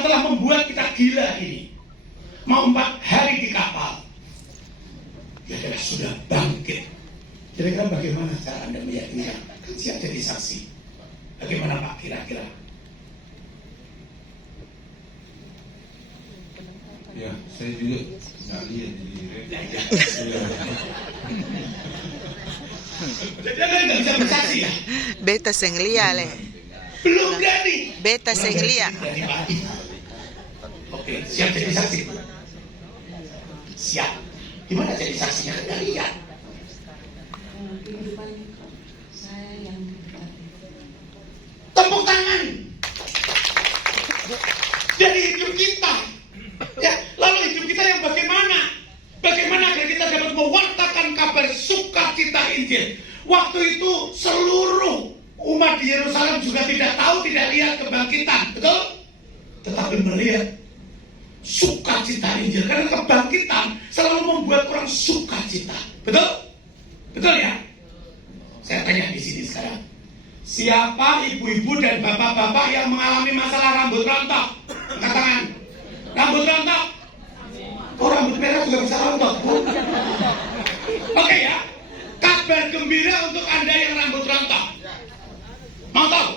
yang telah membuat kita gila ini mau 4 hari di kapal, dia adalah sudah bangkit. Kira-kira bagaimana cara Anda meyakinkan? Kan siap jadi saksi. Bagaimana Pak kira-kira? Ya, saya juga nggak lihat di Jadi Anda nggak bisa bersaksi ya? Beta senglia le. Belum berani. Beta senglia. Oke, siap jadi saksi. Siap. Gimana jadi saksinya? Nggak lihat. Kehidupan saya yang Tepuk tangan. Dari hidup kita. Ya, lalu hidup kita yang bagaimana? Bagaimana agar kita dapat mewartakan kabar sukacita Injil? Waktu itu seluruh umat di Yerusalem juga tidak tahu, tidak lihat kebangkitan, betul? Tetapi melihat sukacita Injil. Karena kebangkitan selalu membuat orang sukacita, betul? Betul ya? Saya tanya di sini sekarang. Siapa ibu-ibu dan bapak-bapak yang mengalami masalah rambut rontok? Angkat tangan. Rambut rontok. Oh, rambut merah juga bisa rontok. Oke ya. Kabar gembira untuk Anda yang rambut rontok. Mau tahu?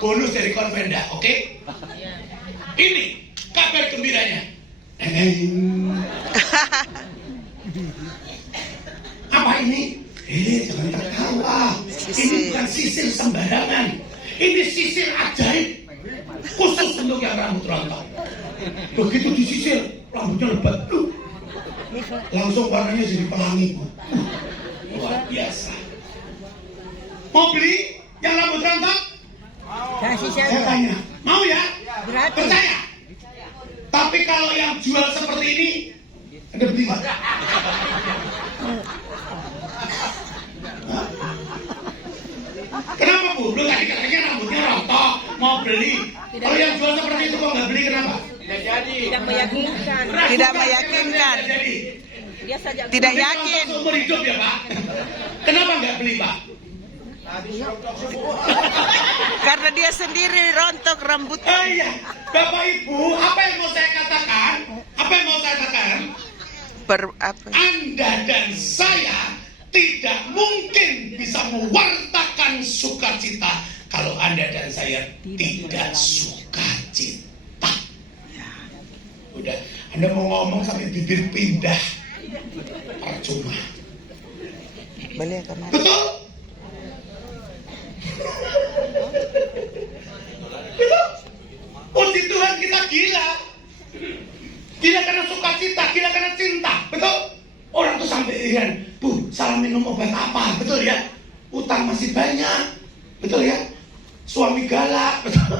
Bonus dari Konvenda, oke? Ini kabar gembiranya. Apa ini? Jangan tertawa. Ini bukan sisir sembarangan. Ini sisir ajaib. Khusus untuk yang rambut rontok. Begitu disisir, rambutnya lebat. Langsung warnanya jadi pelangi. Luar biasa. Mau beli yang rambut rontok? Saya tanya. Mau ya? Percaya? Tapi kalau yang jual seperti ini, Anda beli nggak? Kenapa Bu? Lu tadi katanya rambutnya rontok, mau beli. Kalau yang jual seperti itu kok nggak beli, kenapa? Tidak jadi. Tidak meyakinkan. dia saja Tidak Tapi yakin. rontok seumur hidup ya Pak? Kenapa nggak beli Pak? Karena dia sendiri rontok rambutnya. Oh iya, Bapak Ibu, apa yang mau saya katakan? Apa yang mau saya katakan? Apa? Anda dan saya tidak mungkin bisa mewartakan sukacita kalau Anda dan saya tidak sukacita. Udah, Anda mau ngomong sampai bibir pindah, percuma. Beli kemarin. Betul? Betul? Puji Tuhan kita gila. Gila karena sukacita, gila karena cinta. Betul? Orang tuh sampai heran, Bu, salah minum obat apa? Betul ya? Utang masih banyak. Betul ya? Suami galak. Betul?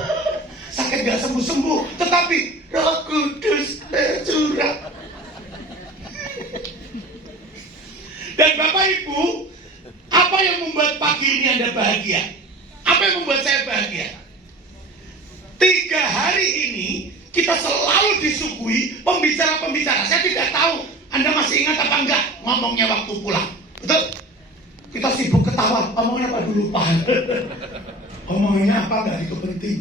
Sakit gak sembuh-sembuh. Tetapi Roh Kudus tercurah. Dan Bapak Ibu, apa yang membuat pagi ini Anda bahagia? Apa yang membuat saya bahagia? 3 hari ini kita selalu disuguhi pembicara-pembicara. Saya tidak tahu Anda masih ingat apa enggak ngomongnya waktu pulang. Betul? Kita sibuk ketawa, ngomongnya apa dulu Pak? Ngomongnya apa enggak itu penting.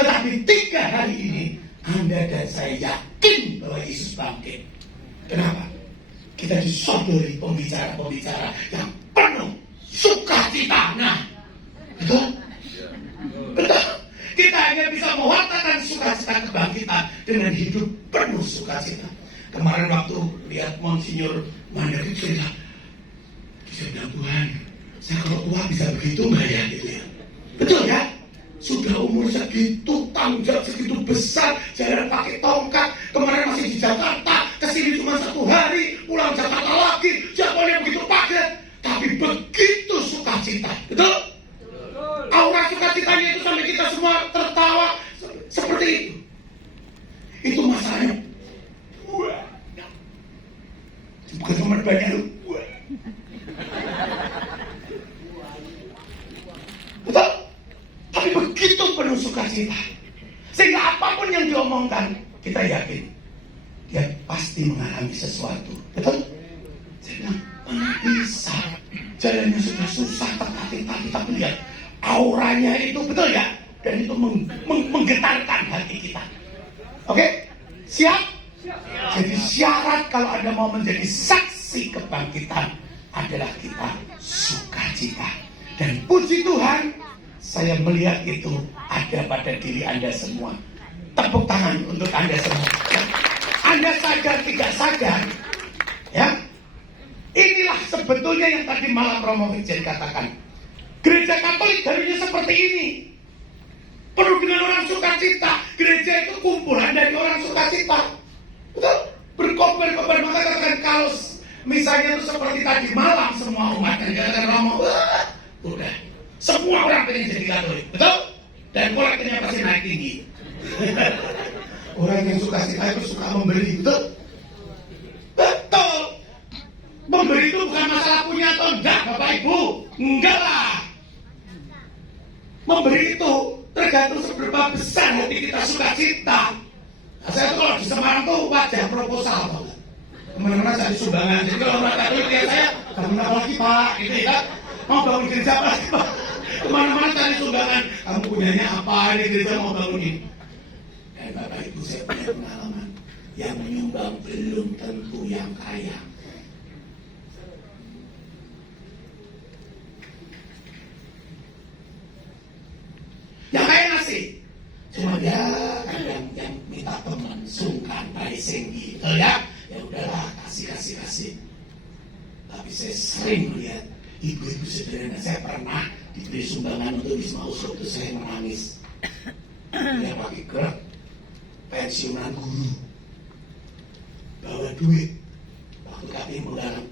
Tetapi 3 hari ini Anda dan saya yakin bahwa Yesus bangkit. Kenapa? Kita disodori pembicara-pembicara yang penuh sukacita. Nah, betul? Betul. Kita hanya bisa mewartakan sukacita kebangkitan dengan hidup penuh sukacita. Kemarin waktu lihat Monsinyur Mandiri cerita, saya bilang Tuhan, saya kalau tua bisa begitu nggak ya? Gitu ya. Betul ya? Sudah umur segitu, tanggung jawab segitu besar, jalan pakai tongkat, kemarin masih di Jakarta, kesini cuma 1 hari, pulang Jakarta lagi, jadwalnya begitu padat, tapi begitu sukacita. Betul? Aura sukacitanya itu sampai kita semua tertawa seperti itu. Itu masalahnya. Bukan cuma banyak. Betul? Tapi begitu penuh sukacita. Sehingga apapun yang diomongkan, kita yakin dia pasti mengalami sesuatu. Betul? Saya bilang, mana bisa? Jalannya sudah susah, tapi lihat auranya itu, betul ya? Dan itu menggetarkan hati kita. Oke? Siap? Jadi syarat kalau Anda mau menjadi saksi kebangkitan adalah kita sukacita. Dan puji Tuhan, saya melihat itu ada pada diri Anda semua. Tepuk tangan untuk Anda semua. Anda sadar tidak sadar, ya? Inilah sebetulnya yang tadi malam Romo Wijen katakan. Gereja Katolik darinya seperti ini. Penuh dengan orang sukacita. Gereja itu kumpulan dari orang sukacita. Betul? Berkobar-kobar. Maka katakan kalau misalnya itu seperti tadi malam semua umat dan katakan Romo, udah. Semua orang pengen jadi Katolik. Betul? Dan kolektifnya pasti naik tinggi. Orang yang sukacita itu suka memberi. Betul? Betul. Memberi itu bukan masalah punya atau enggak, Bapak Ibu. Enggak lah. Memberi itu tergantung seberapa besar hati kita sukacita. Nah, saya tuh kalau di Semarang tuh wajah proposal, kemana-mana cari sumbangan. Jadi kalau orang Katolik lihat saya, bangun apa lagi Pak? Gitu ya. Mau bangun gereja apa lagi Pak? Kemana-mana cari sumbangan. Kamu punyanya apa? Ini gereja mau bangunin. Dan Bapak Ibu saya punya pengalaman. Yang menyumbang belum tentu yang kaya. Yang kaya ngasih. Cuma ya kadang yang minta teman sungkan baik senggi, betul ya? Ya udahlah kasih. Tapi saya sering melihat ibu-ibu sederhana. Saya pernah diberi sumbangan untuk Wisma Uskup itu saya menangis. Dia pakai gerak pensiunan guru, bawa duit waktu kami menggalang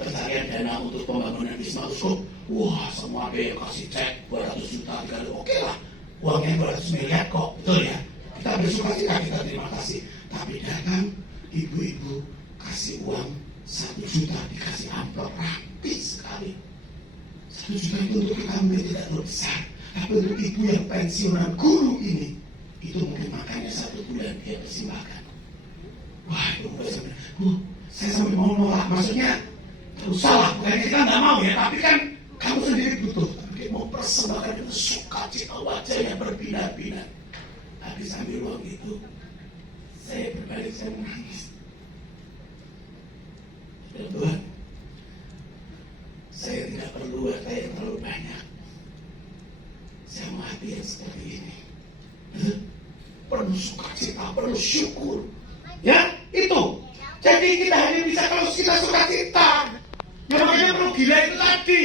pencarian dana untuk pembangunan Wisma Uskup. Wah, semua ada yang kasih cek 200 juta, 300. Oke lah, uangnya 200 miliar kok, betul ya? Kita bersukacita, kita terima kasih. Tapi datang ibu-ibu kasih uang 1 juta, dikasih amplop rapi sekali. 1 juta itu untuk kami tidak terlalu besar. Tapi untuk ibu yang pensiunan guru ini, itu mungkin makannya 1 bulan dia persembahkan. Wah, itu benar-benar. Saya sampai mau nolak, maksudnya terus salah, bukan kita nggak mau ya, tapi kan kamu sendiri butuh. Tapi dia mau persembahkan dengan sukacita, wajahnya berbinar-binar. Tapi sambil uang itu, saya berbalik, saya menangis. Dan Tuhan, saya tidak perlu harta yang terlalu banyak. Saya mau hati yang seperti ini. Perlu sukacita, perlu syukur. Ya, itu. Jadi kita hanya bisa kalau kita sukacita. Ya makanya perlu gila itu tadi.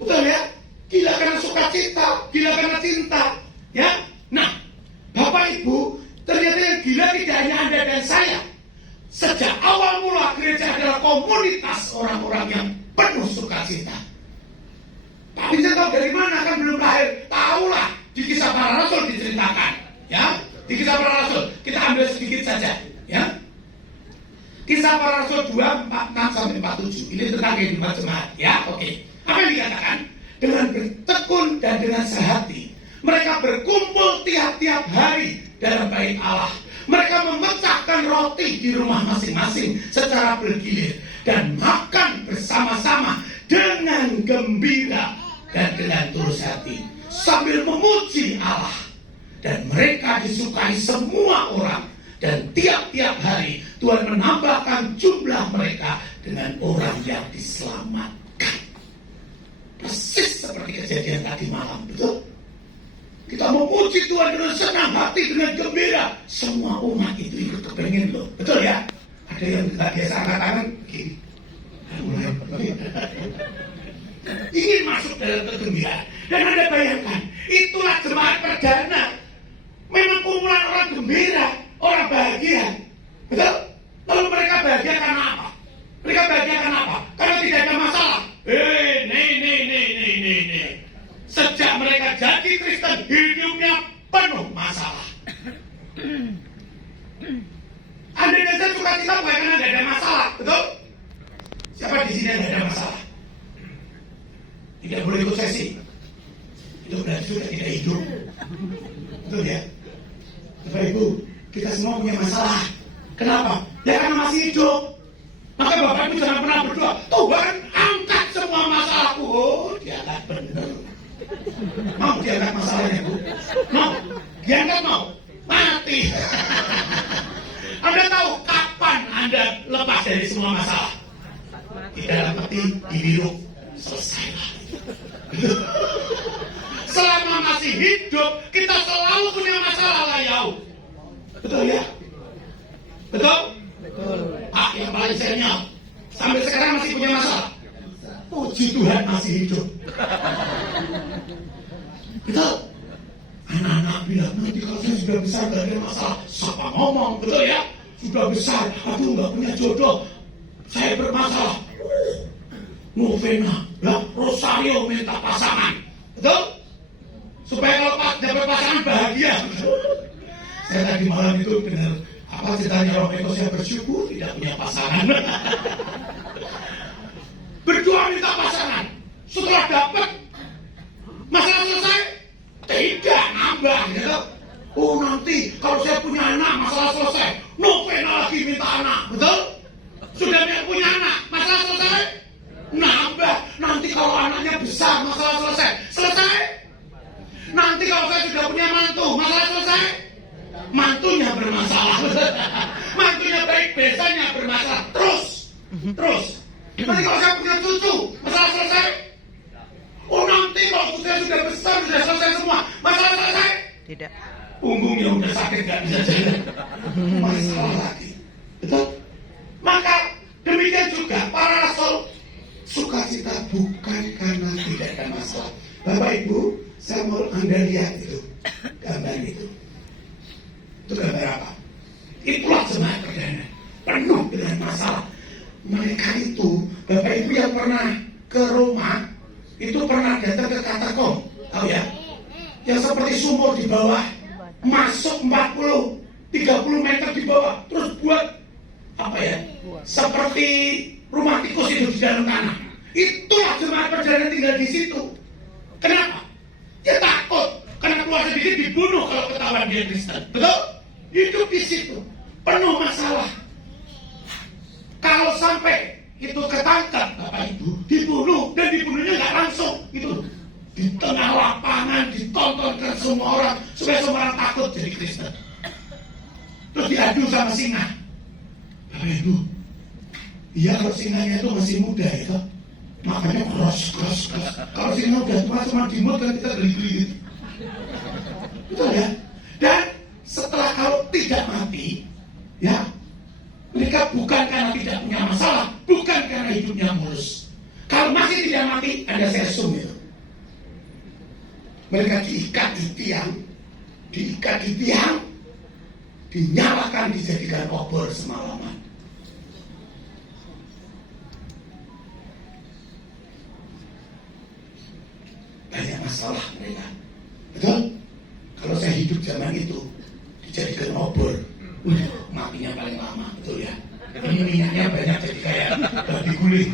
Betul ya? Gila karena sukacita, gila karena cinta. Ya. Nah, Bapak Ibu, ternyata yang gila tidak hanya Anda dan saya. Sejak awal mula gereja adalah komunitas orang-orang yang penuh sukacita. Tapi saya tahu dari mana, kan belum lahir. Tahulah di Kisah Para Rasul diceritakan. Ya, di Kisah Para Rasul kita ambil sedikit saja. Ya. Kisah Para Rasul 2:46-47. Ini tentang kehidupan jemaat. Ya, oke. Apa yang dikatakan? Dengan bertekun dan dengan sehati, mereka berkumpul tiap-tiap hari dalam bait Allah. Mereka memecahkan roti di rumah masing-masing secara bergilir dan makan bersama-sama dengan gembira dan dengan tulus hati sambil memuji Allah. Dan mereka disukai semua orang. Dan tiap-tiap hari Tuhan menambahkan jumlah mereka dengan orang yang diselamatkan. Persis seperti kejadian tadi malam, betul? Kita memuji Tuhan dengan senang hati, dengan gembira. Semua umat itu ikut kepengen loh, betul ya? Ada yang nggak biasa angkat tangan, gini. Ingin masuk dalam kegembiraan. Dan Anda bayangkan, itulah jemaat perdana. Memang kumpulan orang gembira, orang bahagia. Betul? Lalu mereka bahagia karena apa? Mereka bahagia karena apa? Karena tidak ada masalah. Nih. Sejak mereka jadi Kristen, hidupnya penuh masalah. Anda dan saya sukacita bukan karena tidak ada masalah. Betul? Siapa di sini yang tidak ada masalah? Tidak boleh ikut sesi. Itu berarti sudah tidak hidup. Betul ya? Bapak Ibu, kita semua punya masalah. Kenapa? Ya karena masih hidup. Maka Bapak Ibu jangan pernah berdoa, Tuhan angkat semua masalahku. Oh, diangkat benar. Mau diangkat masalahnya, Bu? Mau? Diangkat mau? mengerti. Anda tahu kapan Anda lepas dari semua masalah? Di dalam peti, di biru, selesailah. Selama masih hidup, kita selalu punya masalah lah ya. Betul ya? Betul? Betul. Yang paling senior, sampai sekarang masih punya masalah. Puji Tuhan masih hidup. Betul? Anak-anak bilang, nanti kalau saya sudah besar gak ada masalah. Siapa ngomong, betul ya? Sudah besar, aduh gak punya jodoh, saya bermasalah. Novena, Rosario minta pasangan, betul? Supaya kalau dapat pasangan bahagia. Saya tadi malam itu dengar ceritanya Romo itu, saya bersyukur tidak punya pasangan. Berdoa minta pasangan, setelah dapat masalah selesai, tidak nambah gitu. Oh nanti kalau saya punya anak masalah selesai, novena lagi minta anak, betul? Sudah punya anak, masalah selesai, nambah. Nanti kalau anaknya besar, masalah selesai, selesai. Nanti kalau saya sudah punya mantu, masalah selesai, mantunya bermasalah. Mantunya baik, besarnya bermasalah, terus. Nanti kalau saya punya cucu, masalah selesai. Oh nanti kalau saya sudah besar, sudah selesai semua, masalah selesai. Tidak. Punggungnya udah sakit, gak bisa jalan. Masalah lagi. Betul? Maka demikian juga para rasul, sukacita bukan karena tidak ada masalah. Bapak Ibu, saya mau Anda lihat itu, gambar itu. Itu gambar apa? Itulah jemaat perdana, penuh dengan masalah. Mereka itu, Bapak Ibu yang pernah ke Roma, itu pernah datang ke katakom, tahu ya? Yang seperti sumur di bawah, masuk 30 meter di bawah, terus buat apa ya? Seperti rumah tikus itu di dalam tanah. Itulah jemaat perdana tinggal di situ. Kenapa? Dia takut karena keluar sedikit dibunuh kalau ketahuan dia Kristen. Betul? Hidup di situ penuh masalah. Kalau sampai itu ketangkap, Bapak Ibu, dibunuh, dan dibunuhnya nggak langsung, itu di tengah lapangan ditontonkan semua orang supaya semua orang takut jadi Kristen. Terus diadu sama singa. Bapak Ibu, iya kalau singanya itu masih muda itu, makanya keras. Kalau singa udah tua cuma dimut kan kita geli-geli gitu. Betul ya? Dan setelah kalau tidak mati, ya mereka bukan karena tidak punya masalah, bukan karena hidupnya mulus. Kalau masih tidak mati, ada sesum itu. Mereka diikat di tiang, dinyalakan, dijadikan obor semalaman. Banyak masalah mereka. Betul? Kalau saya hidup zaman itu, dijadikan obor, matinya paling lama, betul ya? Ini minyaknya banyak jadi kayak babi guling.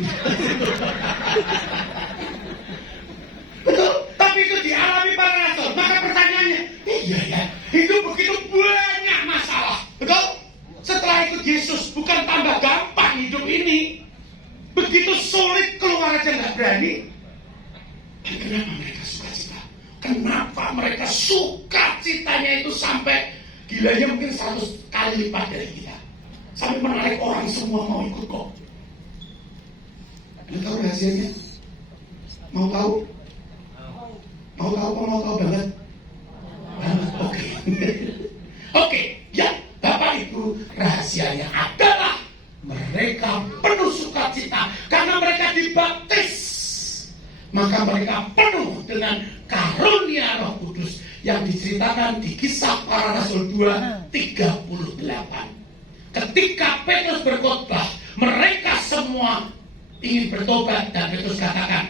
Betul? Tapi itu dialami para rasul. Maka pertanyaannya, iya ya, hidup begitu banyak masalah. Betul? Setelah itu Yesus bukan tambah gampang hidup ini. Begitu sulit keluar aja nggak berani. Dan kenapa mereka sukacita? Kenapa mereka sukacitanya itu sampai gilanya mungkin 100 kali lipat dari kita. Sampai menarik orang semua mau ikut kok. Anda tahu rahasianya? Mau tahu? Mau tahu apa mau tahu banget? Oke. Oke, ya Bapak Ibu, rahasianya adalah mereka penuh sukacita karena mereka dibaptis. Maka mereka penuh dengan karunia Roh Kudus yang diceritakan di Kisah Para Rasul 2:38. Ketika Petrus berkhotbah, mereka semua ingin bertobat dan Petrus katakan,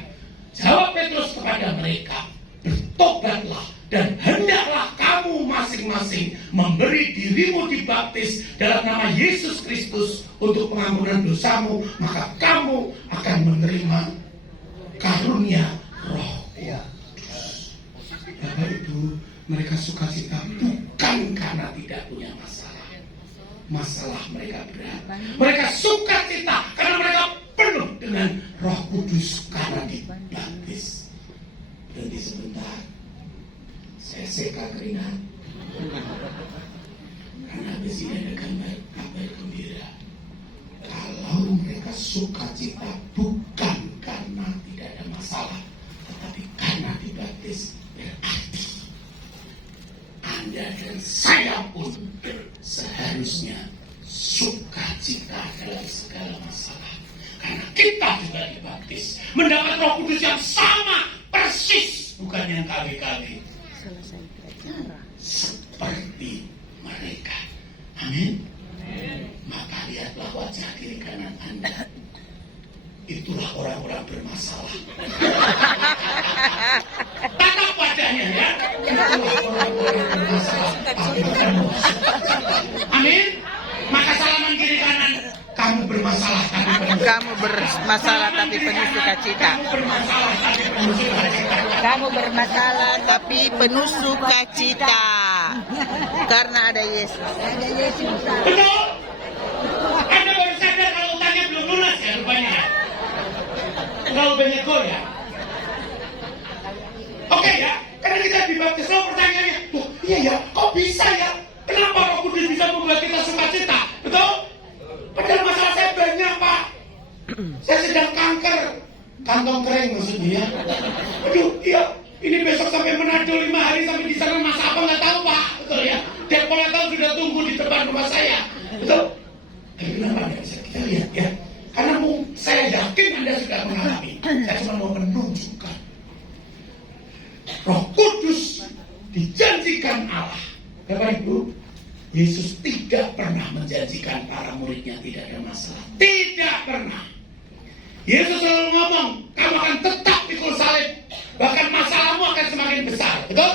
jawab Petrus kepada mereka, bertobatlah dan hendaklah kamu masing-masing memberi dirimu dibaptis dalam nama Yesus Kristus untuk pengampunan dosamu, maka kamu akan menerima karunia Roh Kudus. Bapak Ibu, mereka sukacita bukan karena tidak punya masalah. Masalah mereka berat. Mereka sukacita karena mereka penuh dengan Roh Kudus karena dibaptis. Berhenti sebentar. Saya seka keringat. bersukacita bukan karena tidak ada masalah, tetapi karena dibaptis. Berarti Anda dan saya pun seharusnya sukacita dalam segala masalah, karena kita juga dibaptis mendapat Roh Kudus yang sama persis, bukan yang kali-kali, seperti mereka. Amin. Maka lihatlah wajah kiri kanan Anda. Itulah orang-orang bermasalah. Tatap wajahnya ya. Itulah orang-orang bermasalah. Amin. Maka salaman kiri kanan. Kamu bermasalah tapi penuh. Kamu bermasalah tapi penuh sukacita. Kamu bermasalah tapi penuh sukacita. Kamu bermasalah tapi penuh sukacita. Karena ada Yesus. Betul. Anda baru sadar kalau utangnya belum lunas ya rupanya. Terlalu banyak goyah. Oke ya, karena kita dibaptis. Lalu pertanyaannya, loh iya ya, kok bisa ya? Kenapa Roh Kudus bisa membuat kita sukacita? Betul? Padahal masalah saya banyak, Pak. Saya sedang kanker. Kantong kering maksudnya ya. Aduh, iya. Ini besok sampai Manado 5 hari sampai di sana masa apa nggak tahu, Pak. Betul ya? Tiap tahun sudah tunggu di depan rumah saya. Betul? Tapi kenapa nggak bisa kita lihat ya? Karena saya yakin Anda sudah mengalami. Saya cuma mau menunjukkan. Roh Kudus dijanjikan Allah. Bapak Ibu, Yesus tidak pernah menjanjikan para muridnya tidak ada masalah. Tidak pernah. Yesus selalu ngomong, kamu akan tetap pikul salib. Bahkan masalahmu akan semakin besar. Betul?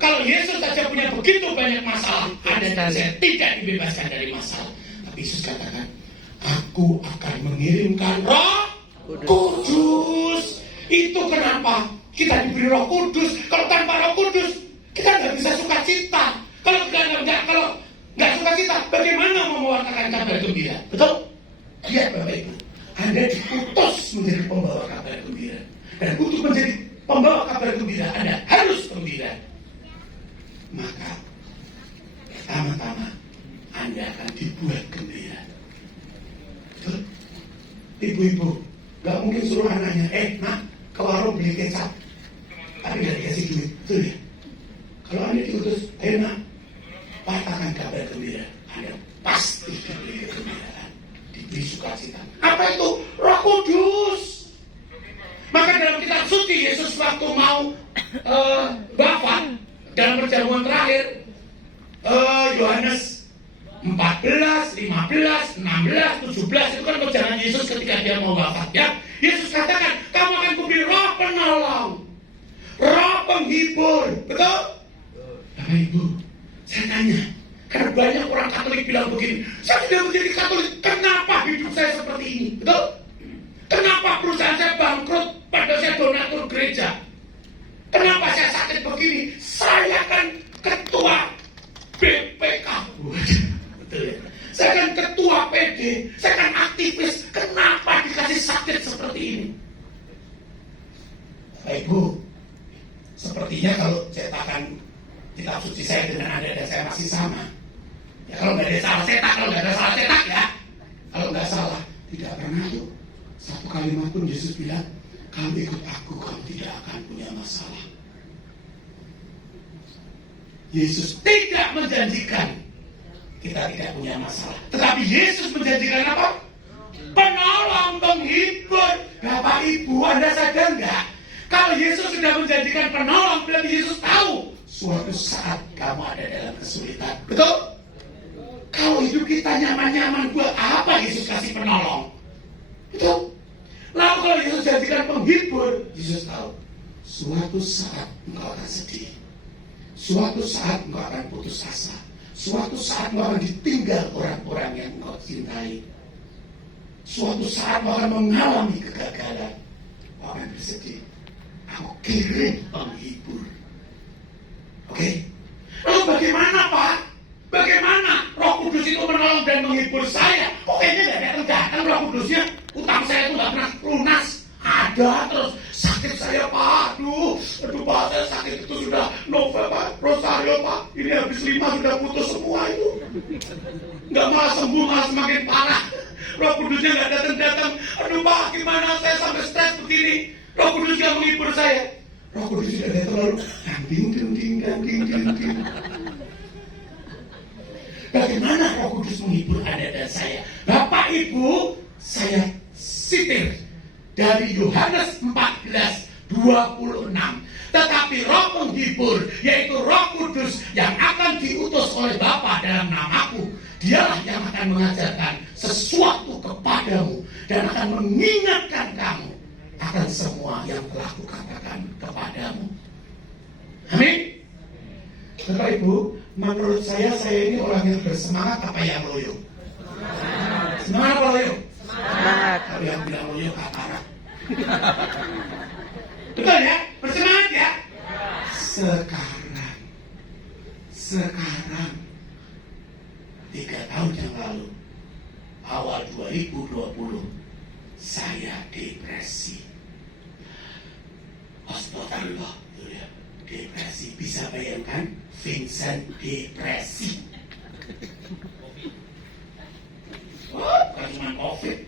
Kalau Yesus saja punya begitu banyak masalah, Anda dan saya tidak dibebaskan dari masalah. Tapi Yesus katakan, aku akan mengirimkan Roh Kudus. Itu kenapa kita diberi Roh Kudus. Kalau tanpa Roh Kudus, kita nggak bisa sukacita. Kalau nggak sukacita, bagaimana membawakan kabar gembira? Betul? Lihat Bapak Ibu, Anda diutus menjadi pembawa kabar gembira. Dan untuk menjadi pembawa kabar gembira, Anda harus gembira. Maka pertama-tama Anda akan dibuat gembira. Betul? Ibu-ibu gak mungkin suruh anaknya, nak ke warung beli kecap, tapi gak dikasih duit. Betul ya? Kalau Anda diutus, nak katakan kabar gembira, Anda pasti diberi kegembiraan, diberi sukacita. Apa itu? Roh Kudus. Maka dalam kitab suci Yesus waktu mau wafat dalam perjamuan terakhir, Yohanes 14, 15, 16, 17 itu kan perjalanan Yesus ketika dia mau wafat ya. Yesus katakan, kamu akan kuberi Roh penolong, Roh penghibur. Betul? Bapak Ibu, saya tanya, karena banyak orang Katolik bilang begini, saya tidak menjadi Katolik, kenapa hidup saya seperti ini? Betul? Kenapa perusahaan saya bangkrut padahal saya donatur gereja? Kenapa saya sakit begini? Saya kan ketua BPK. Betul ya? Saya kan ketua PD, saya kan aktivis. Kenapa dikasih sakit seperti ini? Bapak Ibu, sepertinya kalau cetakan kitab suci saya dengan Anda dan saya masih sama. Ya kalau nggak ada salah cetak, kalau nggak ada salah cetak ya. Kalau nggak salah, tidak pernah tuh satu kalimat pun Yesus bilang, kamu ikut aku, kamu tidak akan punya masalah. Yesus tidak menjanjikan kita tidak punya masalah, tetapi Yesus menjanjikan apa? Penolong, penghibur. Bapak Ibu, Anda sadar nggak? Kalau Yesus sudah menjanjikan penolong, berarti Yesus tahu suatu saat kamu ada dalam kesulitan. Betul? Kalau hidup kita nyaman-nyaman, buat apa Yesus kasih penolong? Betul? Lalu kalau Yesus jadikan penghibur, Yesus tahu suatu saat engkau akan sedih, suatu saat engkau akan putus asa, suatu saat engkau akan ditinggal orang-orang yang engkau cintai, suatu saat engkau akan mengalami kegagalan, engkau akan bersedih. Aku kirim penghibur. Oke? Lalu bagaimana Pak? Bagaimana Roh Kudus itu menolong dan menghibur saya? Kok kayaknya gak datang Roh Kudusnya? Utang saya itu gak pernah lunas. Ada terus sakit saya Pak. Aduh Pak, saya sakit itu sudah Nova Pak, Rosario Pak. Ini habis 5 sudah putus semua itu. Nggak malah sembuh, malah semakin parah. Roh Kudusnya nggak datang-datang. Aduh Pak, gimana saya sampai stres begini? Roh Kudus nggak menghibur saya. Roh Kudus sudah datang lalu ganting. Bagaimana Roh Kudus menghibur Anda dan saya? Bapak Ibu, saya sitir dari Yohanes 14:26. Tetapi Roh penghibur, yaitu Roh Kudus yang akan diutus oleh Bapa dalam namaku, Dialah yang akan mengajarkan sesuatu kepadamu dan akan mengingatkan kamu akan semua yang telah kukatakan kepadamu. Amin. Bapak Ibu, menurut saya ini orang yang bersemangat apa yang loyo? Semangat apa loyo? Semangat. Kalau yang bilang loyo katarak. Betul ya? Bersemangat ya? Sekarang 3 tahun yang lalu, awal 2020, saya depresi. Astagfirullah, depresi. Bisa bayangkan Vincent depresi. Bukan cuma COVID.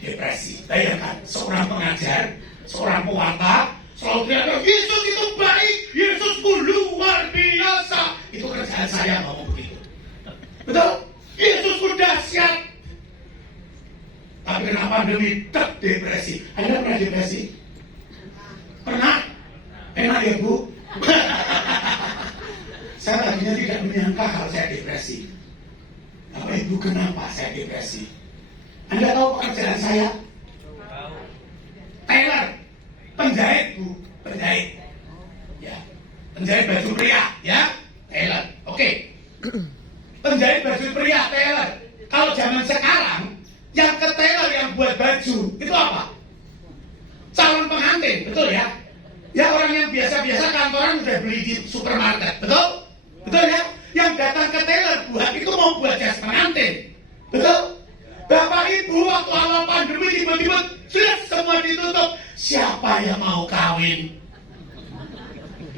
Depresi. Bayangkan seorang pengajar, seorang pewarta selalu teriak, Yesus itu baik, Yesusku luar biasa. Itu kerjaan saya ngomong begitu. Betul? Yesusku dahsyat. Tapi kenapa pandemi depresi? Anda pernah depresi? Pernah? Enak ya Bu? Saya tadinya tidak menyangka kalau saya depresi. Bapak Ibu, kenapa saya depresi? Anda tahu pekerjaan saya? Tailor, penjahit Bu, penjahit. Ya, penjahit baju pria, ya, tailor. Oke. Penjahit baju pria, tailor. Kalau zaman sekarang, yang ke tailor yang buat baju itu apa? Calon pengantin, betul ya? Ya orang yang biasa-biasa kantoran udah beli di supermarket, betul? Betul ya? Yang datang ke tailor buat itu mau buat jas pengantin, betul? Bapak Ibu, waktu awal pandemi tiba-tiba jelas semua ditutup. Siapa yang mau kawin?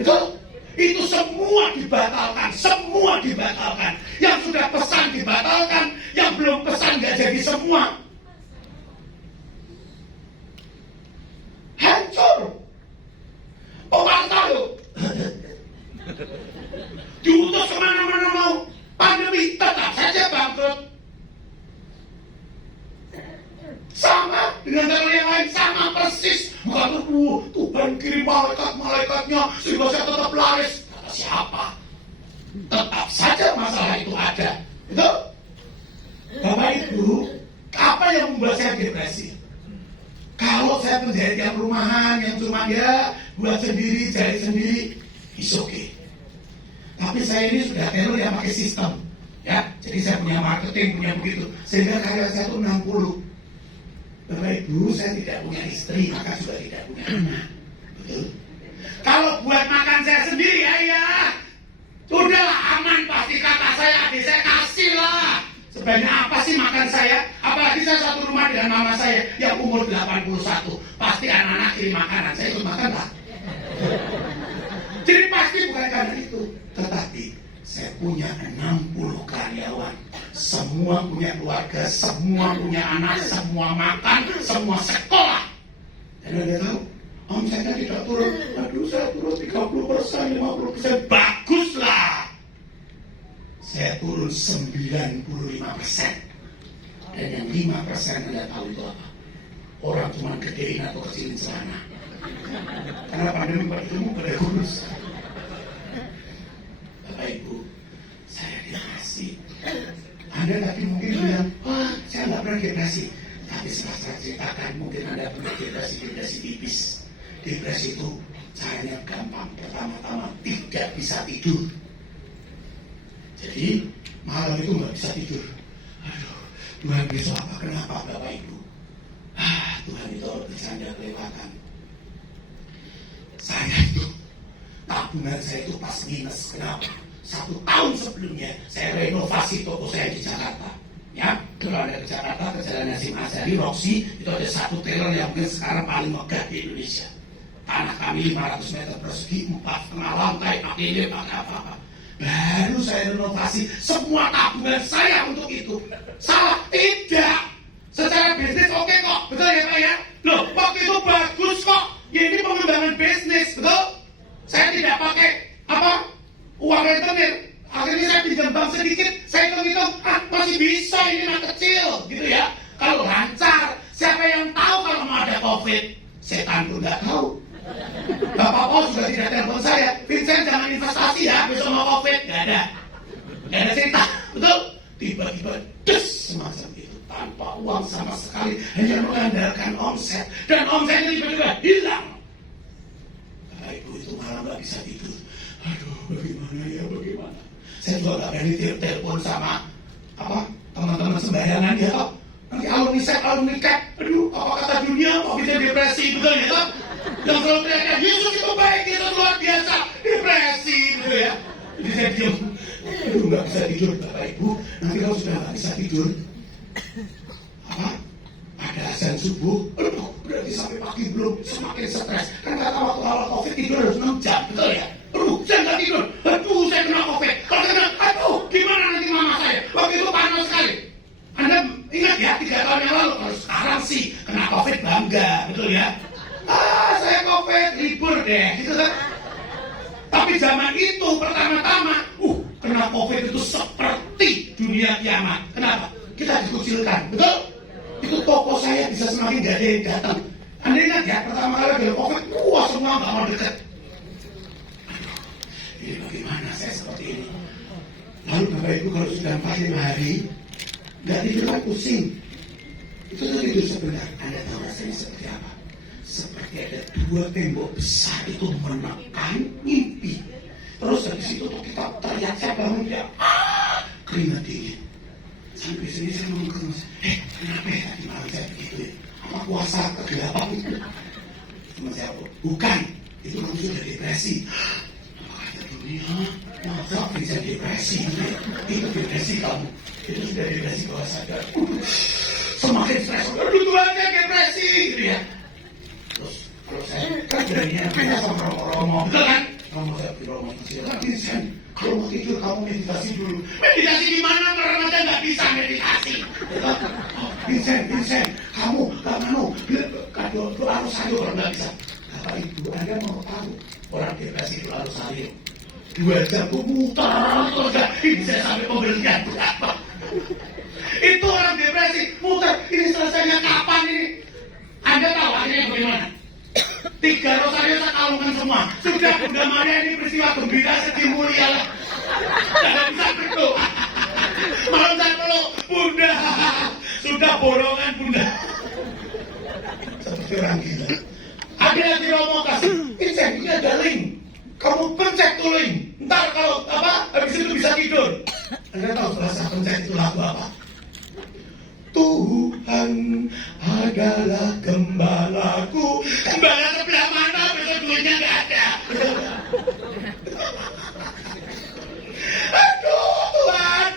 Itu semua dibatalkan. Yang sudah pesan dibatalkan, yang belum pesan nggak jadi semua. Hancur. Pewarta loh. Diutus kemana-mana mau. Pandemi tetap saja bangkrut. Sama dengan cara yang lain, sama persis. Bukan Tuhan kirim malaikatnya sehingga saya tetap laris. Kata siapa? Tetap saja masalah itu ada. Itu Bapak Ibu, apa yang membuat saya depresi? Kalau saya penjahit yang rumahan, yang cuma ya buat sendiri, jahit sendiri, it's okay. Tapi saya ini sudah tailor yang pakai sistem, ya. Jadi saya punya marketing, punya begitu, sehingga karya saya itu 60. Bapak Ibu, saya tidak punya istri, maka juga tidak punya anak. Betul? Kalau buat makan saya sendiri, ayah, sudahlah aman, pasti kakak saya, adik saya kasih lah. Sebanyak apa sih makan saya? Apalagi saya satu rumah dengan mama saya yang umur 81. Pasti anak-anak kirim makanan, saya ikut makan lah. Jadi pasti bukan karena itu. Tetapi saya punya 60 karyawan. Semua punya keluarga, semua punya anak, semua makan, semua sekolah. Dan Anda tahu, omsetnya tidak turun. Aduh, saya turun 30%, 50%. Baguslah. Saya turun 95%. Dan yang 5% Anda tahu itu apa? Orang cuma gedein atau kecilin celana. Karena pandemi bertemu pada kurus. Bapak Ibu, saya dikasih. Anda tadi mungkin bilang, wah saya nggak pernah depresi. Tapi setelah saya ceritakan, mungkin Anda pernah depresi tipis. Depresi itu caranya gampang. Pertama-tama tidak bisa tidur. Jadi malam itu nggak bisa tidur. Aduh, Tuhan besok apa? Kenapa Bapak Ibu? Tuhan itu bercanda kelewatan. Saya itu, tabungan saya itu pas minus. Kenapa? 1 tahun sebelumnya saya renovasi toko saya di Jakarta. Ya, kalau Anda ke Jakarta, ke Jalan Hasyim Asy'ari, Roxy, itu ada satu tailor yang mungkin sekarang paling megah di Indonesia. Tanah kami 500 meter persegi, 4,5 lantai, pakai ini, pakai apa-apa. baru saya renovasi semua tabungan saya untuk itu. Salah? Tidak. Secara bisnis oke kok, betul ya Pak ya? Loh, waktu itu bagus kok. Ya ini pengembangan bisnis, betul? Saya tidak pakai uang rentenir. Akhirnya saya pinjam bank sedikit, saya hitung-hitung, masih bisa, ini mah kecil, gitu ya. Kalau lancar, siapa yang tahu kalau mau ada COVID? Setan pun nggak tahu. Bapak Paul juga tidak telepon saya, Vincent jangan investasi ya, besok mau COVID. Nggak ada cerita, betul? Tiba-tiba des semacam itu, tanpa uang sama sekali, hanya mengandalkan omset, dan omsetnya tiba-tiba hilang. Bapak Ibu itu malam nggak bisa tidur. Aduh, bagaimana ya, bagaimana? Saya juga nggak berani telepon sama teman-teman sembayangan ya toh. Nanti alumni cap, aduh, apa kata dunia, kok bisa depresi, betul ya toh? Yang selalu teriakkan, Yesus itu baik, Yesus luar biasa, depresi, gitu ya. Jadi saya diam, aduh nggak bisa tidur, Bapak Ibu. Nanti kalau sudah nggak bisa tidur, ada azan subuh, aduh, berarti sampai pagi belum, semakin stres. Kan kata waktu awal COVID tidur harus 6 jam, betul ya? Aduh, saya nggak tidur, aduh, saya kena COVID. Kalau kena, aduh, gimana nanti mama saya? Waktu itu panas sekali. Anda ingat ya, 3 tahun yang lalu, kalau sekarang sih kena COVID bangga, betul ya? Saya COVID, libur deh, gitu kan? Tapi zaman itu pertama-tama, kena COVID itu seperti dunia kiamat. Kenapa? Kita dikucilkan, betul? Itu toko saya bisa semakin gak ada yang datang. Anda ingat ya, pertama kali ada COVID, semua gak mau deket. Aduh, ini bagaimana saya seperti ini? Lalu Bapak Ibu kalau sudah 4-5 hari, gak tidur kan pusing. Itu tuh tidur sebentar. Anda tahu rasanya seperti apa? Seperti ada 2 tembok besar itu menekan mimpi. Terus dari situ tuh kita teriak, saya bangun dia, keringat dingin. Sampai sini saya ngomong ke Mas, kenapa ya tadi malam saya begitu ya? Apa puasa kegelapan? Cuma saya bukan, itu kamu sudah depresi. Apa kata dunia? Masa bisa depresi? Itu depresi kamu. Itu sudah depresi bawah sadar. Semakin stres, aduh Tuhan saya depresi, gitu ya. Terus kalau saya kan beraninya sama Romo, betul kan? Romo saya beri Romo kecil, Vincent, kalau mau tidur kamu meditasi dulu. Meditasi di mana? Orang aja nggak bisa meditasi. Vincent, kamu nggak mau kado doa rosario kalau nggak bisa. Bapak Ibu, Anda mau tahu orang depresi doa rosario 2 jam muter terus ini saya sampai pemberhentian berapa? Itu orang depresi muter. Ini selesainya kapan ini? Anda tahu akhirnya bagaimana? 3 rosario saya kalungkan semua. Sudah Bunda Maria ini peristiwa gembira sedih mulia lah. Tidak bisa berdoa. Malam saya peluk Bunda. Sudah borongan Bunda. Seperti orang gila. Akhirnya di Romo kasih, ini ada link. Kamu pencet tuh link. Ntar kalau habis itu bisa tidur. Anda tahu setelah saya pencet itu lagu apa? Tuhan adalah gembalaku. Gembala sebelah mana? Besok duitnya nggak ada. Aduh Tuhan.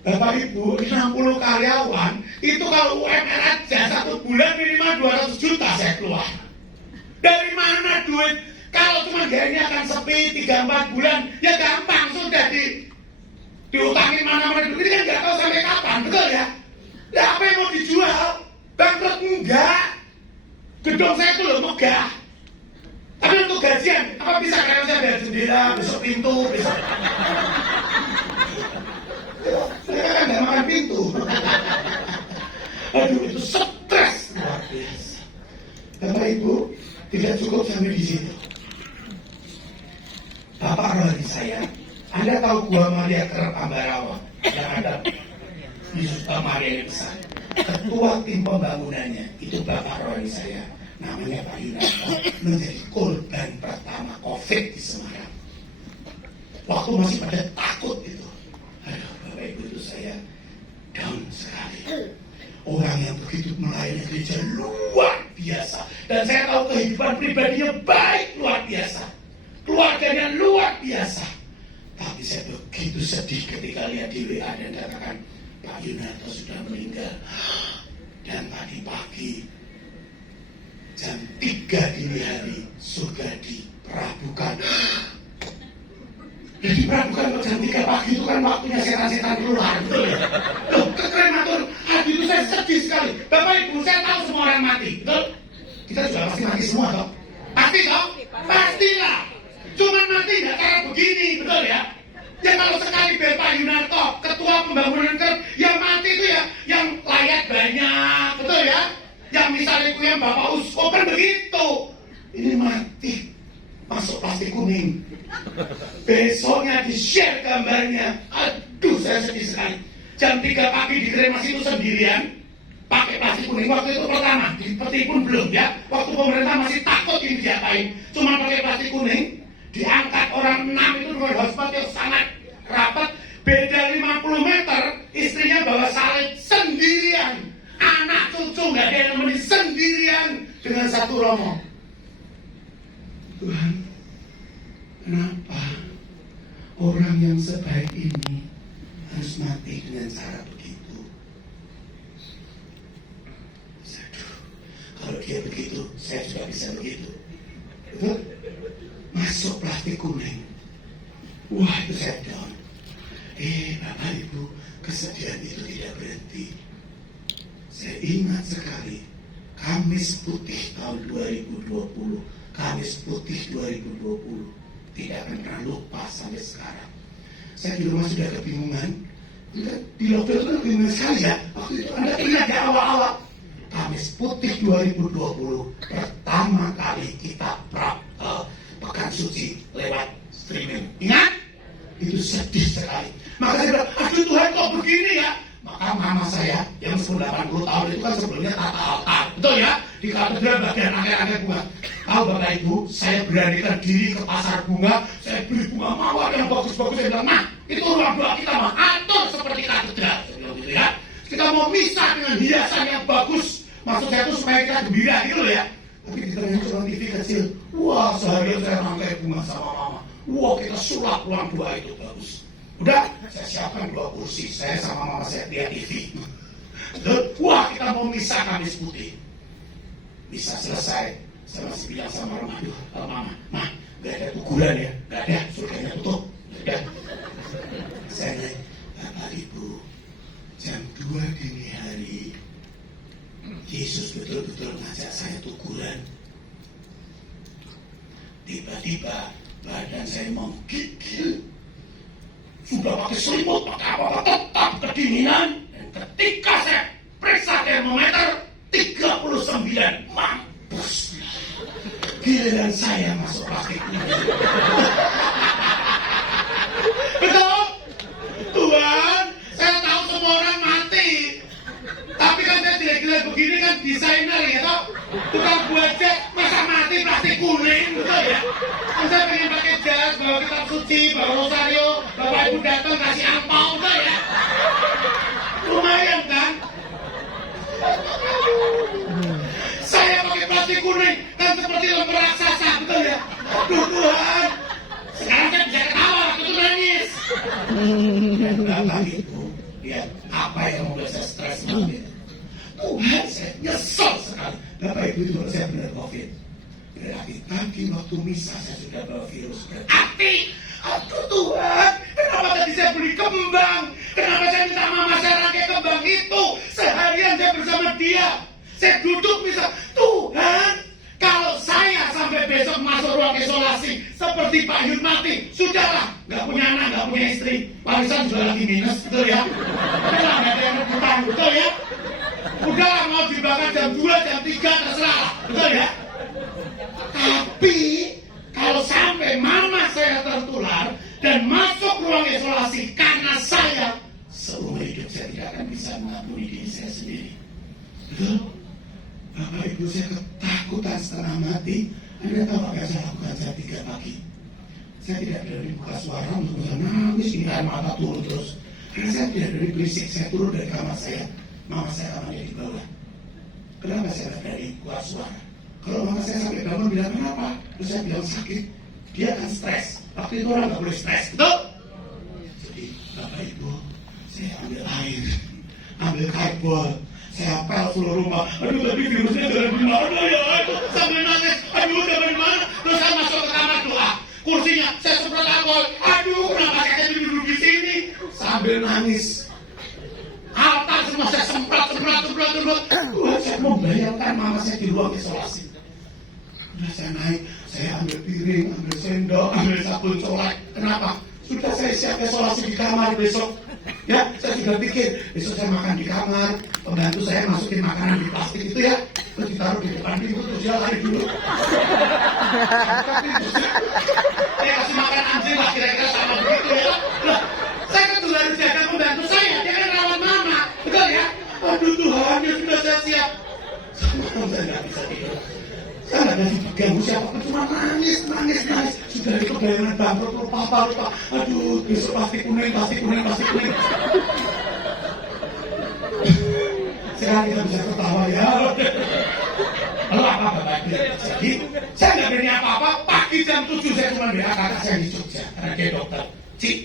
Bapak Ibu, 60 karyawan itu kalau UMR aja 1 bulan minimal 200 juta saya keluar. Dari mana duit? Kalau cuma gajinya akan sepi 3-4 bulan, ya gampang sudah diutangin mana-mana duit. Ini kan nggak tahu sampai kapan, betul ya? Nah, apa yang mau dijual? Bangkrut enggak. Gedung saya itu loh megah. Tapi untuk gajian, apa bisa karyawan saya bayar jendela, besok pintu, besok. Mereka kan nggak makan pintu. Aduh, itu stres luar biasa. Bapak Ibu, tidak cukup sampai di situ. Bapak rohani saya, Anda tahu Gua Maria Kerap Ambarawa yang ada Yesus Maria yang besar. Ketua tim pembangunannya itu Bapak rohani saya, namanya Pak Yunarto, menjadi korban pertama COVID di Semarang. Waktu masih pada takut itu. Aduh, Bapak Ibu, itu saya down sekali. Orang yang begitu melayani gereja luar biasa. Dan saya tahu kehidupan pribadinya baik luar biasa. Keluarganya luar biasa. Tapi saya begitu sedih ketika lihat di WA dan katakan Pak Yunarto sudah meninggal. Dan tadi pagi jam 3 dini hari sudah diperabukan. Jadi bukan jam 3 pagi itu kan waktunya setan-setan keluar, betul ya? Loh, ke krematorium, aduh itu saya sedih sekali. Bapak Ibu, saya tahu semua orang mati, betul? Kita juga pasti mati semua, toh? Pasti, toh? Pastilah. Cuman mati nggak kayak begini, betul ya? Ya kalau sekali Bapak Yunarto, ketua pembangunan yang mati itu ya, yang layak banyak, betul ya? Yang misalnya itu yang Bapak Uskup kan begitu. Ini mati, masuk plastik kuning. Besoknya di-share gambarnya. Aduh, saya sedih sekali. Jam 3 pagi di kremasi itu sendirian, pakai plastik kuning. Waktu itu pertama, di peti pun belum ya. Waktu pemerintah masih takut ini diapain. Cuma pakai plastik kuning, diangkat orang 6 itu dengan hotspot yang sangat rapat. Beda 50 meter, istrinya bawa salib sendirian. Anak cucu nggak ada yang nemenin, sendirian dengan satu romo. Tuhan, kenapa orang yang sebaik ini harus mati dengan cara begitu? Aduh, kalau dia begitu, saya juga bisa begitu. Betul? Masuk plastik kuning. Wah, itu saya down. Bapak Ibu, kesedihan itu tidak berhenti. Saya ingat sekali, Kamis Putih tahun 2020, Kamis Putih 2020, tidak akan pernah lupa sampai sekarang. Saya di rumah sudah kebingungan. Di lockdown itu kebingungan sekali ya. Waktu itu Anda ingat ya awal-awal. Kamis Putih 2020, pertama kali kita pekan suci lewat streaming. Ingat? Itu sedih sekali. Maka saya bilang, aduh Tuhan kok begini ya? Maka mama saya yang 80 tahun itu kan sebelumnya tata altar. Betul ya? Di katedral bagian akhir-akhir bunga. Tahu Bapak Ibu, saya beranikan diri ke pasar bunga, saya beli bunga mawar yang bagus-bagus. Saya bilang, nah itu ruang doa kita mah atur seperti katedral. Gitu ya. Kita mau misah dengan hiasan yang bagus. Maksud saya itu supaya kita gembira gitu ya. Tapi di tengah cuma TV kecil. Wah, seharian saya rangkai bunga sama mama. Wah, kita sulap ruang doa itu bagus. Udah, saya siapkan 2 kursi. Saya sama mama saya lihat TV. Wah, kita mau misah Kamis Putih. Bisa selesai. Saya masih bilang sama Mama, Mama, gak ada kuburan ya? Gak ada, surganya tutup. Udah. Saya naik, Bapak Ibu, jam 2 dini hari, Yesus betul-betul ngajak saya tukuran. Tiba-tiba, badan saya menggigil. Sudah pakai selimut, pakai apa-apa, tetap kedinginan. Dan ketika saya periksa termometer, 39, mampus. Giliran saya masuk plastik ini. Betul? Tuhan, saya tahu semua orang mati. Tapi kan saya gila-gila begini kan desainer ya toh. Tukang buat jas, masa mati plastik kuning, betul ya? Saya pengen pakai jas, bawa kitab suci, bawa rosario, Bapak Ibu datang kasih angpau, betul ya? Lumayan kan? Saya pakai plastik kuning dan seperti lemper raksasa, betul ya? Aduh Tuhan, sekarang saya bisa ketawa, waktu itu nangis. Bapak Ibu, lihat apa yang membuat saya stres banget. Tuhan, saya nyesel sekali. Bapak Ibu itu baru saya benar COVID. Berarti tadi waktu misa saya sudah bawa virus. Berarti, aduh Tuhan, kenapa tadi saya beli kembang? Kenapa saya minta mama saya rangkai kembang itu? Seharian saya bersama dia. Saya duduk misal, Tuhan, kalau saya sampai besok masuk ruang isolasi seperti Pak Yud mati, sudahlah, nggak punya anak, nggak punya istri, warisan juga lagi minus, betul ya? Udahlah, nggak ada yang rebutan, betul ya? Udahlah, mau dibakar jam 2, jam 3, terserah, betul ya? Tapi kalau sampai mama saya tertular dan masuk ruang isolasi karena saya, seumur hidup saya tidak akan bisa mengampuni diri saya sendiri. Betul? Bapak Ibu, saya ketakutan setengah mati. Anda tahu apa yang saya lakukan jam 3 pagi? Saya tidak berani buka suara untuk nangis, ini air mata turun terus. Karena saya tidak berani berisik, saya turun dari kamar saya. Mama saya kamarnya di bawah. Kenapa saya tidak berani buka suara? Kalau mama saya sampai bangun bilang kenapa? Terus saya bilang sakit. Dia akan stres. Waktu itu orang nggak boleh stres, betul? Jadi Bapak Ibu, saya ambil air, ambil karbol. Saya apel seluruh rumah. Aduh, tapi virusnya dari mana ya? Sampai nangis. Aduh, dari mana? Terus saya masuk ke kamar doa. Kursinya saya semprot alkohol. Aduh, sambil nangis. Altar semua saya semprot. Saya membayangkan mama saya di ruang isolasi. Sudah saya naik, saya ambil piring, ambil sendok, ambil sabun sholat. Kenapa? Sudah saya siap isolasi di kamar besok. Ya, saya sudah pikir besok saya makan di kamar, pembantu saya masukin makanan di plastik itu ya, terus ditaruh di depan pintu, terus dia lari dulu. Saya kasih makan anjing lah kira-kira sama begitu ya. Loh, saya kan juga harus jaga pembantu saya, dia kan rawat mama, betul ya? Aduh Tuhan, ya sudah saya siap. Sama saya nggak bisa tidur. Saya nggak ada diganggu siapapun, cuma nangis. Sudah itu bayangan bangkrut, lupa. Aduh, besok pasti kuning. Sekarang kita bisa ketawa ya. Lalu apa bapak? Jadi, saya nggak berani apa-apa. Pagi jam 7 saya cuma bilang kakak saya di Jogja, karena dia dokter. Cik,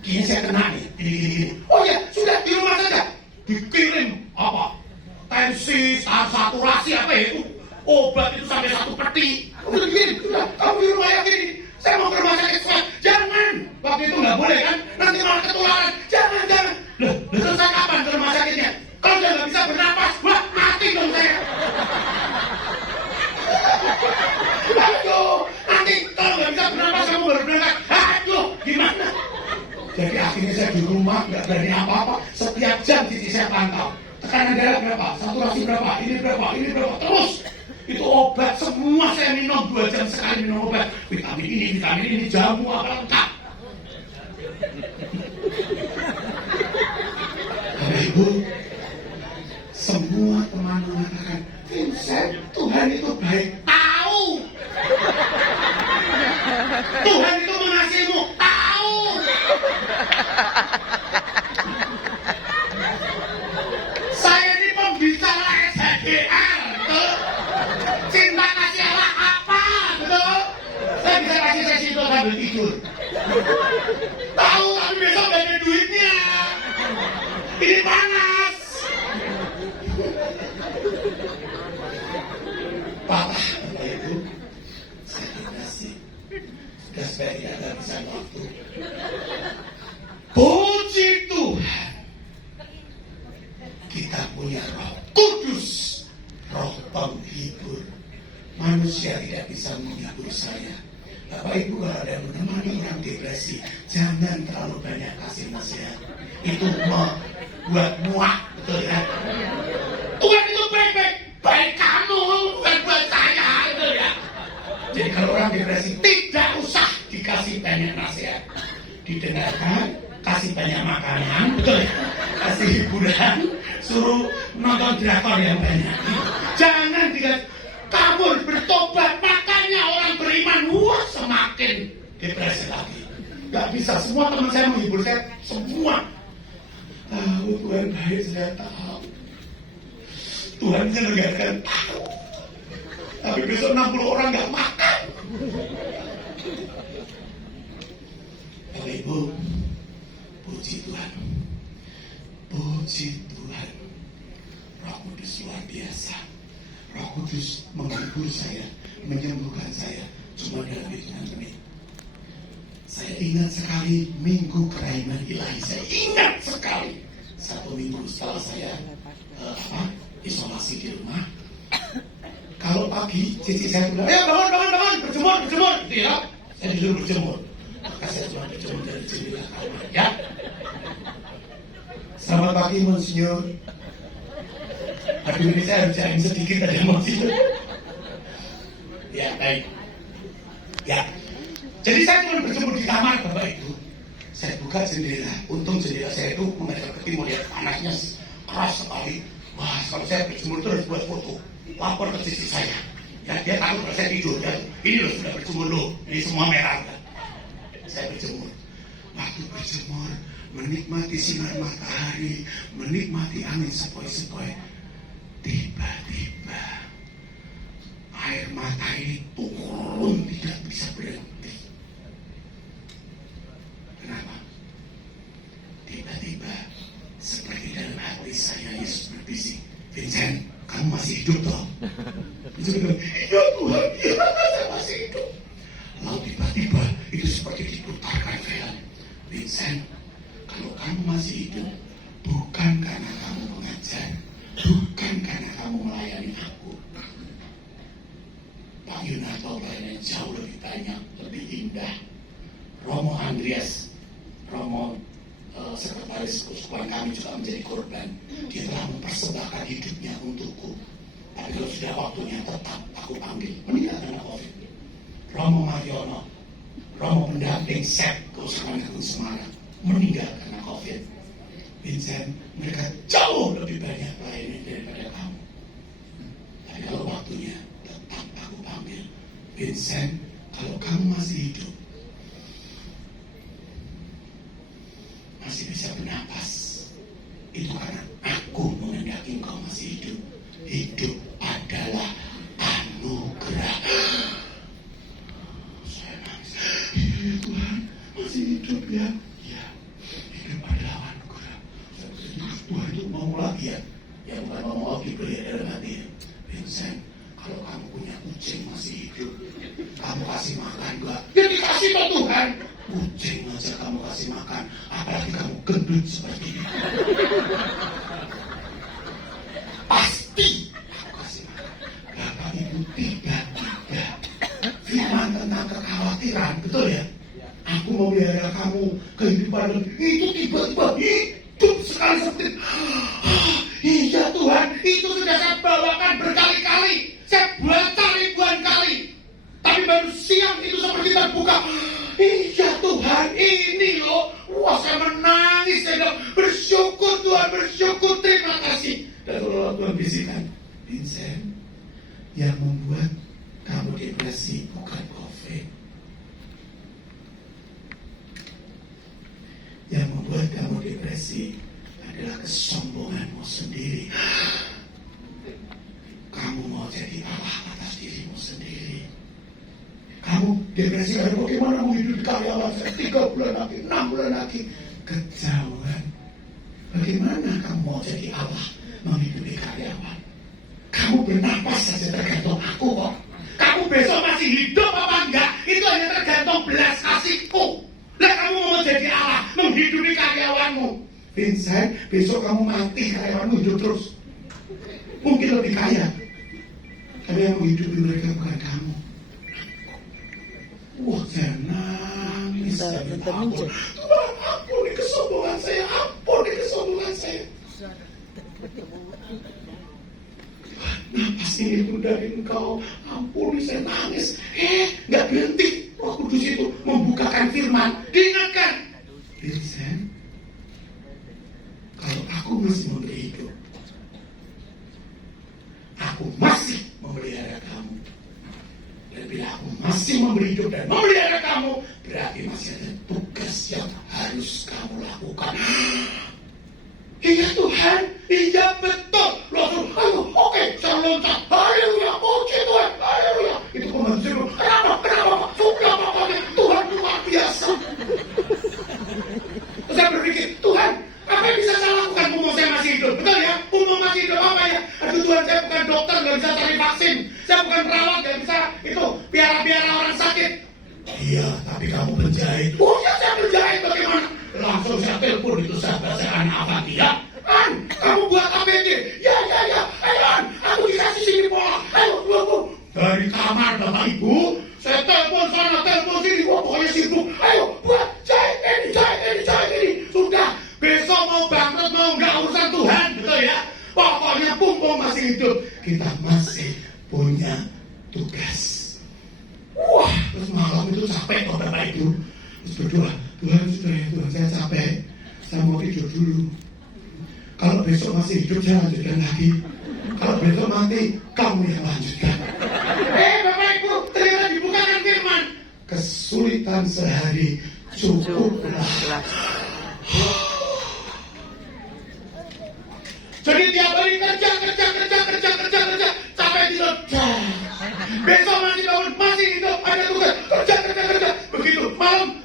kayaknya saya kena nih, gini. Oh ya, sudah di rumah saja. Dikirim apa? Tensi, saturasi apa ya itu? Obat itu sampai 1 peti. Udah gini, kamu di rumah ya gini. Saya mau ke rumah sakit swab. Jangan. Waktu itu nggak boleh kan? Nanti malah ketularan. Jangan. Loh, terus saya kapan ke rumah sakitnya? Kalau dia nggak bisa bernapas, wah mati dong saya. Aduh, nanti kalau nggak bisa bernapas kamu baru berangkat. Aduh, gimana? Jadi akhirnya saya di rumah nggak berani apa-apa. Setiap jam cici saya pantau. Tekanan darah berapa? Saturasi berapa? Ini berapa? Terus. Itu obat semua saya minum 2 jam sekali minum obat. Vitamin ini, jamu apa lengkap. Bapak Ibu, semua teman mengatakan, Vincent, Tuhan itu baik. Tahu. Tuhan itu mengasihimu. Tahu. Saya ini pembicara SHGR. Cinta kasih Allah apa? Betul? Saya bisa kasih sesi itu sambil tidur. Tahu, tapi besok gak ada duitnya. Ini panas. Patah, Bapak Ibu. Saya dikasih. Sudah sebaiknya ada bisa waktu. Puji Tuhan. Kita punya Roh Kudus. Roh penghibur. Manusia tidak bisa menghibur saya. Bapak Ibu kalau ada yang menemani orang depresi, jangan terlalu banyak kasih nasihat. Itu membuat muak, betul ya? Tuhan itu baik kamu, bukan buat saya, betul ya? Jadi kalau orang depresi tidak usah dikasih banyak nasihat, didengarkan, kasih banyak makanan, betul ya? Kasih hiburan, suruh nonton drakor yang banyak. Jangan dikasih. Kabur bertobat, makanya orang beriman semakin depresi lagi. Gak bisa, semua teman saya menghibur saya, semua. Tahu Tuhan baik, saya tahu. Tuhan menyelenggarakan tahu. Tapi besok 60 orang gak makan. Bapak Ibu, puji Tuhan. Puji Tuhan. Roh Kudus luar biasa. Roh Kudus menghibur saya, menyembuhkan saya cuma dalam hitungan menit. Saya ingat sekali minggu kerahiman ilahi. Saya ingat sekali 1 minggu setelah saya isolasi di rumah. Kalau pagi cici saya bilang, ayo bangun, berjemur, gitu ya. Saya disuruh berjemur. Maka saya cuma berjemur dari jendela kamar, ya. Selamat pagi, Monsinyur. Aduh, ini saya bicarain sedikit ada emosi. Ya, baik. Ya. Jadi saya cuma berjemur di kamar, Bapak Ibu. Saya buka jendela. Untung jendela saya itu menghadap ke timur, ya. Panasnya keras sekali. Wah, kalau saya berjemur itu harus buat foto. Lapor ke cici saya. Ya, dia takut kalau saya tidur. Ya. Ini loh, sudah berjemur loh. Ini semua merah. Kan? Saya berjemur. Waktu berjemur, menikmati sinar matahari, menikmati angin sepoi-sepoi. Tiba-tiba air mata ini turun tidak bisa berhenti. Kenapa? Tiba-tiba seperti dalam hati saya Yesus berbisik, Vincent, kamu masih hidup toh? Vincent bilang, iya Tuhan, iya saya masih hidup. Lalu tiba-tiba itu seperti diputarkan film. Vincent, kalau kamu masih hidup, bukan karena kamu mengajar, bukan karena kamu melayani aku. Pak Yunarto pelayanan jauh lebih banyak, lebih indah. Romo Andreas, Romo sekretaris keuskupan kami juga menjadi korban. Dia telah mempersembahkan hidupnya untukku. Tapi kalau sudah waktunya tetap aku panggil, meninggal karena COVID. Romo Mariono, Romo pendamping SEP keuskupan Agung Semarang, meninggal karena COVID. Vincent, mereka jauh lebih banyak pelayanan daripada kamu. Tapi kalau waktunya tetap aku panggil. Vincent, kalau kamu masih hidup, masih bisa bernapas, itu karena aku mengendaki engkau masih hidup. Hidup adalah anugerah. Saya nangis. Ya Tuhan, masih hidup ya. Ya, hidup adalah anugerah. Tuhan itu mau lagi ya. Yang bukan mau dibeli dalam hati. Vincent, kalau kamu punya kucing masih hidup, kamu kasih makan gak? Ya dikasih kok Tuhan. Kucing aja kamu kasih makan, apalagi kamu gendut seperti ini. Pasti aku kasih makan. Bapak Ibu tiba-tiba firman tentang kekhawatiran, betul ya? Aku mau melihara kamu kehidupan itu tiba-tiba hidup sekali seperti iya Tuhan, itu sudah saya bawakan berkali-kali, saya baca ribuan kali, tapi baru siang itu seperti terbuka. Iya Tuhan, ini loh. Wah, saya menangis, saya bilang, bersyukur Tuhan, bersyukur, terima kasih. Dan kalau Tuhan bisikan, Vincent, yang membuat kamu depresi bukan COVID. Yang membuat kamu depresi adalah kesombonganmu sendiri. Kamu mau jadi Allah atas dirimu sendiri. Kamu depresi karena bagaimana mau hidup karyawan saya 3 bulan lagi, 6 bulan lagi. Kejauhan. Bagaimana kamu mau jadi Allah menghidupi karyawan? Kamu bernapas saja tergantung aku kok. Kamu besok masih hidup apa enggak, itu hanya tergantung belas kasihku. Lah kamu mau jadi Allah menghidupi karyawanmu. Vincent, besok kamu mati, karyawanmu hidup terus. Mungkin lebih kaya, tapi yang menghidupi mereka bukan kamu. Wah, saya nangis. Saya minta ampun. Tuhan, ampuni kesombongan saya. Ampuni kesombongan saya. Napas ini pun dari engkau. Ampuni, saya nangis. Nggak berhenti. Waktu di situ membukakan firman. Diingatkan. Vincent, kalau aku masih memberi hidup, aku masih memelihara kamu. Dan bila aku masih memberi hidup dan memelihara kamu, berarti masih ada tugas yang harus kamu lakukan. Iya Tuhan, iya betul. Langsung, ayo, oke, saya loncat. Haleluya, puji Tuhan, haleluya. Itu pembantu, kenapa, sudah pokoknya Tuhan luar biasa. Terus saya berpikir, Tuhan, apa yang bisa saya lakukan mumpung saya masih hidup? Betul ya? Mumpung masih hidup apa ya? Aduh Tuhan, saya bukan dokter, nggak bisa cari vaksin. Saya bukan perawat, nggak bisa itu piara-piara orang sakit. Iya, tapi kamu penjahit. Oh ya, saya penjahit, bagaimana? Langsung saya telepon itu sahabat saya, anak Avantia. Kamu buat APD? Ya, ayo aku dikasih sini pola. Ayo, dari kamar Bapak Ibu, saya telepon sana, telepon sini. Wah, pokoknya sibuk. Ayo, buat jahit ini. Sudah, besok mau bangkrut, mau nggak urusan Tuhan, betul ya? Pokoknya mumpung masih hidup, kita masih punya tugas. Wah, terus malam itu capek kok Bapak Ibu. Terus berdoa, Tuhan sudah ya Tuhan, saya capek. Saya mau tidur dulu. Kalau besok masih hidup, saya lanjutkan lagi. Kalau besok mati, kamu yang lanjutkan. Bapak Ibu, ternyata dibukakan firman. Kesulitan sehari cukuplah. Jadi tiap hari kerja, sampai tidur. Besok masih bangun, masih hidup, ada tugas, kerja. Begitu malam,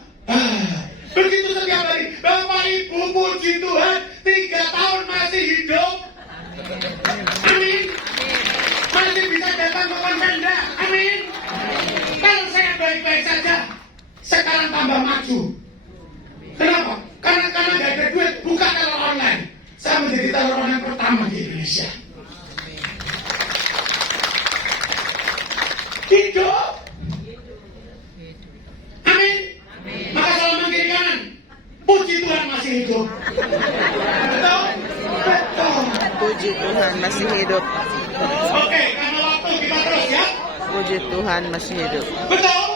begitu setiap hari. Bapak Ibu puji Tuhan, 3 tahun masih hidup. Amin. Masih bisa datang ke konvenda. Amin. Kalau saya baik-baik saja, sekarang tambah maju. Kenapa? Karena nggak ada hidup. Amin. Maka salaman kiri kanan. Puji Tuhan masih hidup. Betul? Betul. Puji Tuhan masih hidup. Oke, karena waktu kita terus ya. Puji Tuhan masih hidup. Betul?